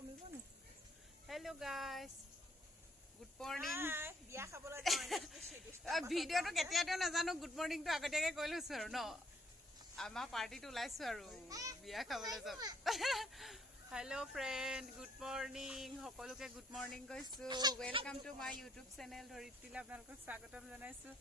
Hello guys. Good morning. Video to ketia to nazano good morning to agatiake koilu sir no. Ama party to laisu aru biya khabole jab. Hello friend, good morning. Hokoluke good morning koisu. Welcome to my YouTube channel Dhoritila apnalok swagotam janaisu.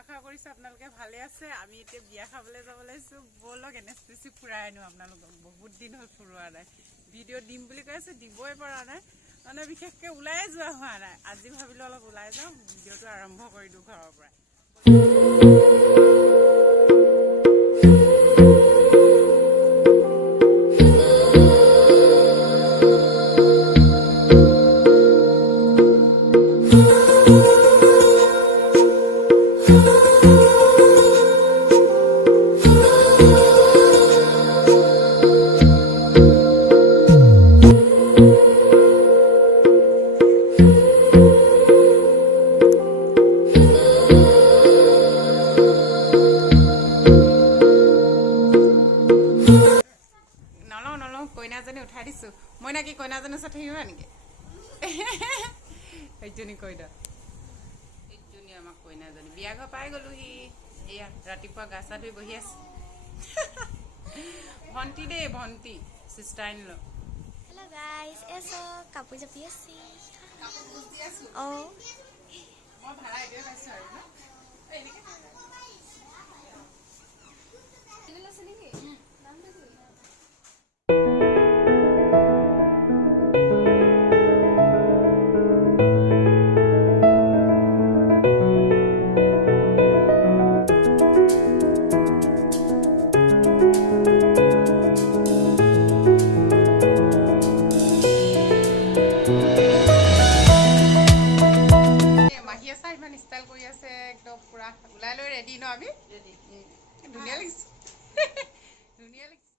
আশা কৰিছো আপোনালোকে ভালে আছে আমি এতে বিয়া খাবলে যাব লাইছো বলক এনএসপিসি ফুৰাই আনো আপোনালোকক বহুত দিন হল ফুৰোৱা নাই ভিডিও দিম বুলি কৈছে দিবই পৰা নাই মানে বিশেষকে উলাই যোৱা হোৱা নাই আজি ভাবিলো অলপ উলাই যাও ভিডিওটো আৰম্ভ কৰি দিও ঘৰৰ পৰা উঠাই দিছো মই নাকি কইনাজনৰ সাথে হিবা নেকি এইজনী কইনা এইজনী আমাক কইনাজনী বিয়া ঘৰ পাই গলো হি এয়া ৰাতিপুৱা গাছা ধুই বহি আছে ভন্টি দে ভন্টি সিস্টাৰ in law Hello guys, eso কাপোৰ জাপি আছে কাপোৰ বুজি আছো অ মই ভাড়া এদিন পাইছো আৰু না এনেকে কিনে আছে নেকি নামটো কি স্টাইল কৰি আছে একদম পুৰা উলাই লৈ ৰেডি ন আমি ৰেডি ধুনীয়া লাগিছে ধুনীয়া লাগিছে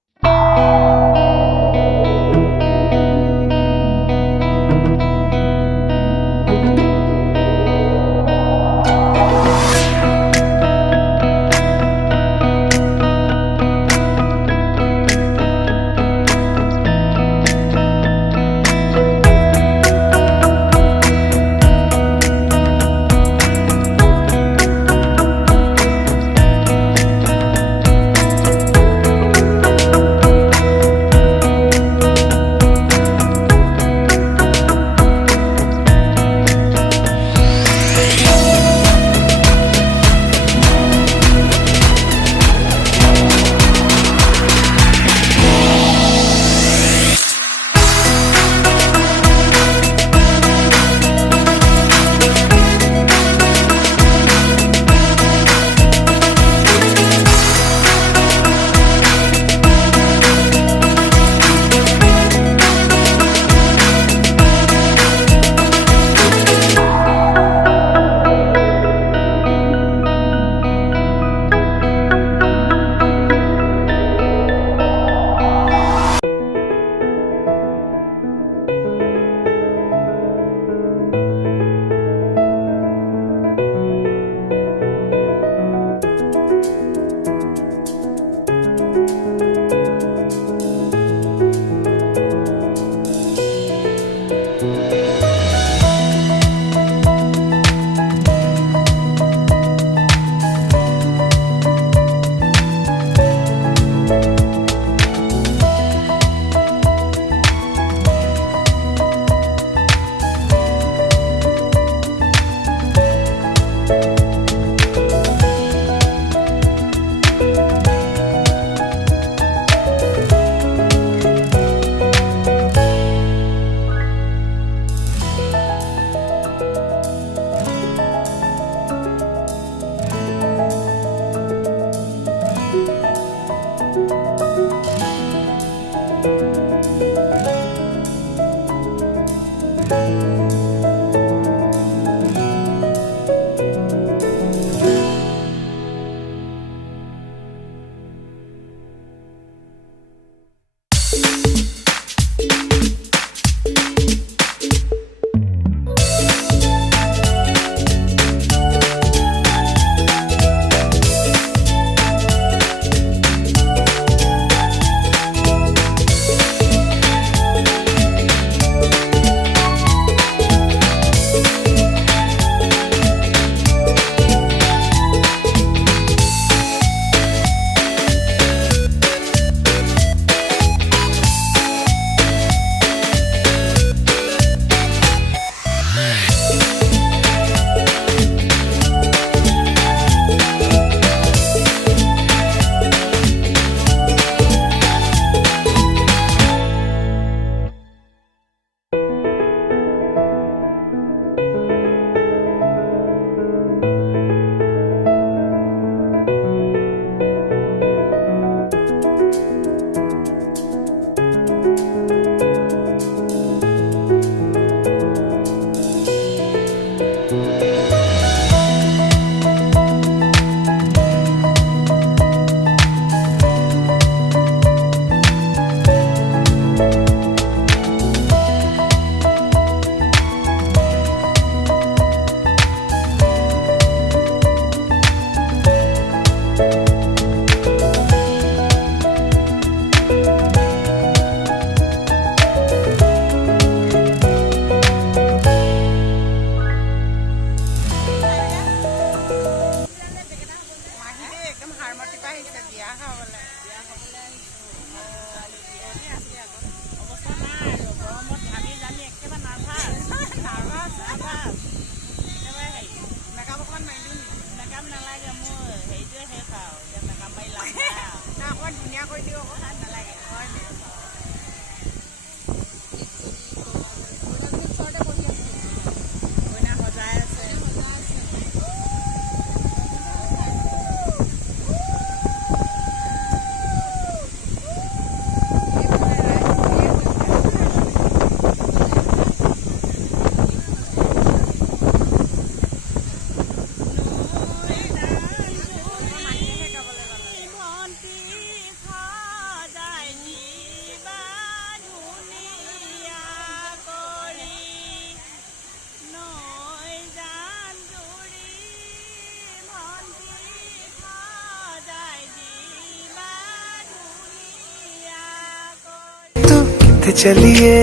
साथ चलिए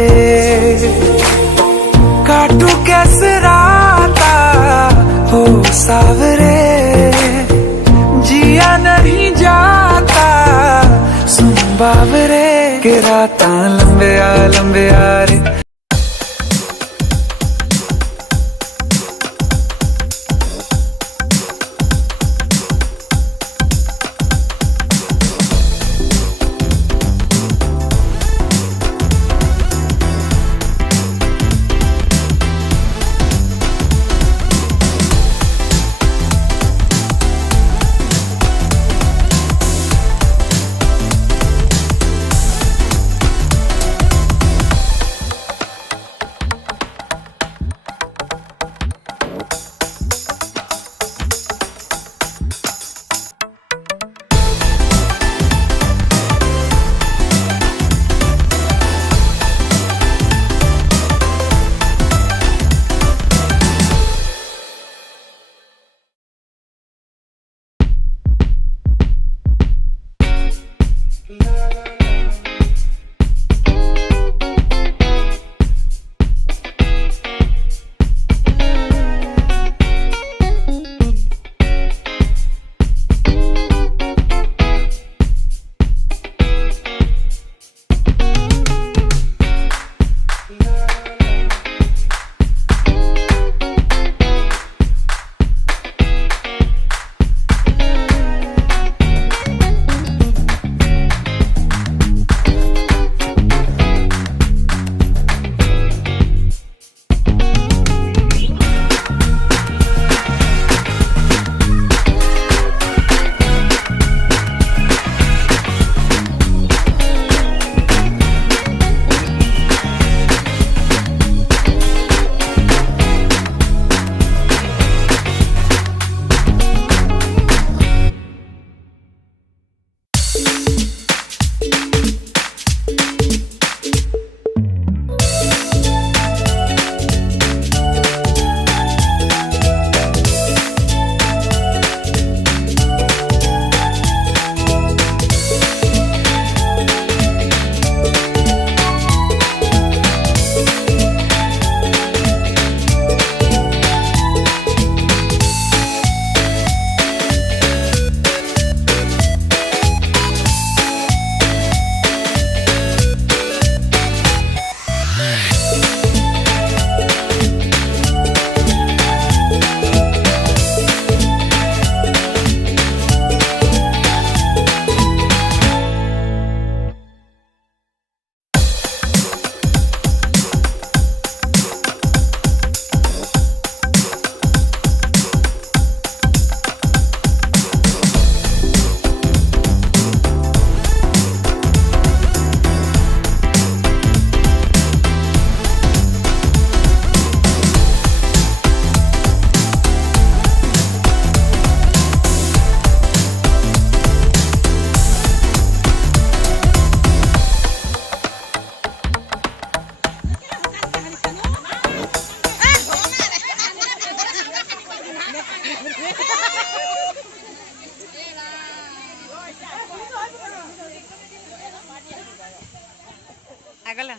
काटू कैसे राता हो सावरे जिया नहीं जाता सुन बावरे के राता लंबे आ रे ಆಗಲ್ಲ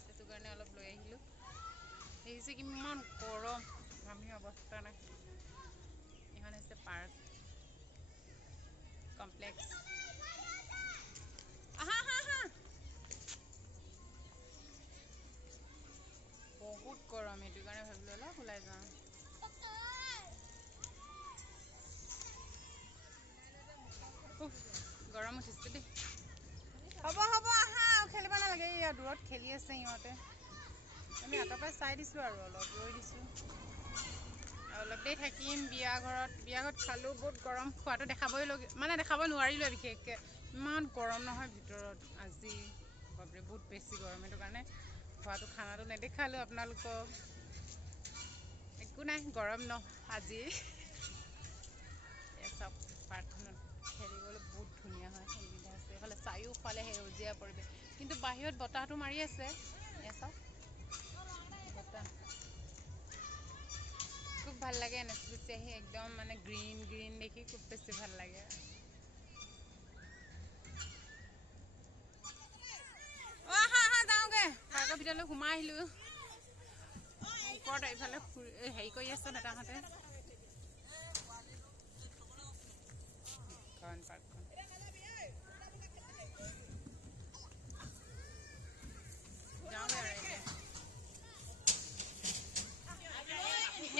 সেইটো কাৰণে অলপ লৈ আহিলোঁ। দেখিছে কিমান গৰম, আমি অৱস্থা নাই। এইখন হৈছে পাৰ্ক কমপ্লেক্স। আহা আহা আহা, বহুত গৰম, সেইটো কাৰণে ভাবিলোঁ অলপ ওলাই যাওঁ। গৰম উঠিছে দেই। হ'ব হ'ব আহা, খেলিব নালাগে। এয়া দূৰত খেলি আছে সিহঁতে। আমি আঁতৰ পৰা চাই দিছোঁ আৰু অলপ ৰৈ দিছোঁ। অলপ দেৰি থাকিম বিয়া ঘৰত খালোঁ। বহুত গৰম, খোৱাটো দেখাবই দেখাব নোৱাৰিলোৱে বিশেষকৈ। ইমান গৰম নহয় ভিতৰত আজি, বাপৰে বহুত বেছি গৰম। সেইটো কাৰণে খোৱাটো খানাটো নেদেখালোঁ আপোনালোকক। একো নাই, গৰম ন আজি। চব পাৰ্কখনত খেলিবলৈ বহুত ধুনীয়া হয়, সুবিধা আছে। এইফালে চাৰিওফালে সেউজীয়া পৰিৱেশ, কিন্তু বাহিৰত বতাহটো মাৰি আছে। চাওক বতাহ খুব ভাল লাগে। নেচেছি আহি একদম গ্ৰীণ গ্ৰীণ দেখি খুব বেছি ভাল লাগে। আহা আহা যাওঁগে, পাৰ্কৰ ভিতৰলৈ সোমাই আহিলোঁ। ওপৰত এইফালে হেৰি কৰি আছে দেউতাহঁতে। পাৰ্কখন যাওঁগে আৰু এতিয়া।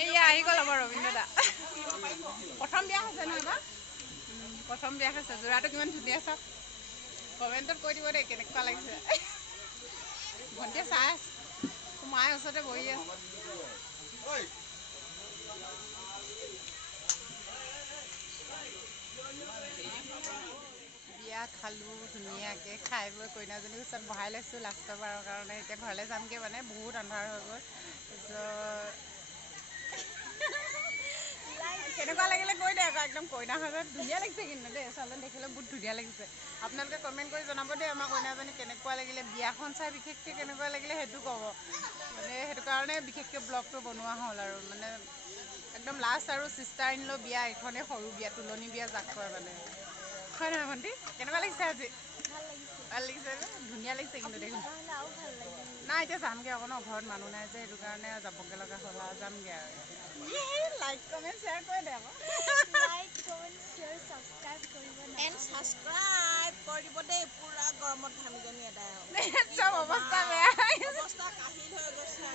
এয়া আহি গ'ল আমাৰ ৰবীন্দ্ৰ দা। প্ৰথম বিয়া হৈছে নহয় এইবাৰ, প্ৰথম বিয়া হৈছে। যোৰাটো কিমান ধুনীয়া চাওক। কমেণ্টত কৈ দিব দেই কেনেকুৱা লাগিছে। ভণ্টিয়ে চাই মায়ে ওচৰতে বহি আছে। বিয়া খালোঁ ধুনীয়াকৈ, খাই বৈ কইনাজনীৰ ওচৰত বহাই লৈছোঁ লাষ্টৰ বাৰৰ কাৰণে। এতিয়া ঘৰলৈ যামগৈ, বহুত আন্ধাৰ হৈ গ'ল। কেনেকুৱা লাগিলে কৈ দে আকৌ। একদম কইনাহঁতত ধুনীয়া লাগিছে কিন্তু দেই, ছোৱালীজনী দেখিলে বহুত ধুনীয়া লাগিছে। আপোনালোকে কমেণ্ট কৰি জনাব দেই আমাৰ কইনাজনী কেনেকুৱা লাগিলে, বিয়াখন চাই বিশেষকৈ কেনেকুৱা লাগিলে সেইটো ক'ব। সেইটো কাৰণে বিশেষকৈ ব্লগটো বনোৱা হ'ল আৰু একদম লাষ্ট আৰু চিষ্টাৰ ইন ল' বিয়া, এইখনেই সৰু বিয়া, তুলনি বিয়া যাক কয় হয় নহয় ভণ্টি? কেনেকুৱা লাগিছে আজি? ভাল লাগিছে ন? ধুনীয়া লাগিছে কিন্তু দেখোন। নাই এতিয়া যামগৈ আকৌ ন, ঘৰত মানুহ নাই যে, সেইটো কাৰণে যাবগৈ লগা হ'ল আৰু। যামগৈ আৰু লাইক কমেণ্ট শ্বেয়াৰ কৰি দে আকৌ। ছাবস্ক্ৰাইব কৰি দিব দেই। পুৰা গৰমত ঘামিজনী এদাই চব অৱস্থা বেয়া। অৱস্থা কাহিল হৈ গৈছে।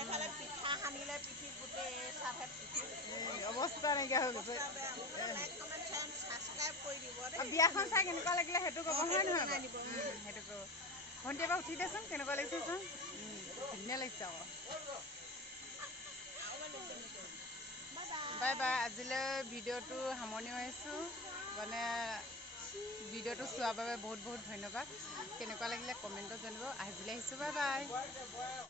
এইফালে পিঠা সানিলে পিঠিত গোটেই চাহে অৱস্থা নাইকিয়া হৈ গৈছে। লাইক কমেণ্ট ছাবস্ক্ৰাইব কৰি দিব দেই। বিয়াখন চাই কেনেকুৱা লাগিলে সেইটো ক'ব, হয় নহয়? সেইটো ক'ব। ভণ্টি এবাৰ উঠি দেচোন, কেনেকুৱা লাগিছে চোন। ধুনীয়া লাগিছে আকৌ। বাই বাই, আজিলৈ ভিডিঅ'টো সামৰণি মাৰিছোঁ। ভিডিঅ'টো চোৱাৰ বাবে বহুত বহুত ধন্যবাদ। কেনেকুৱা লাগিলে কমেণ্টত জনাব। আজিলৈ আহিছোঁ, বাই বাই।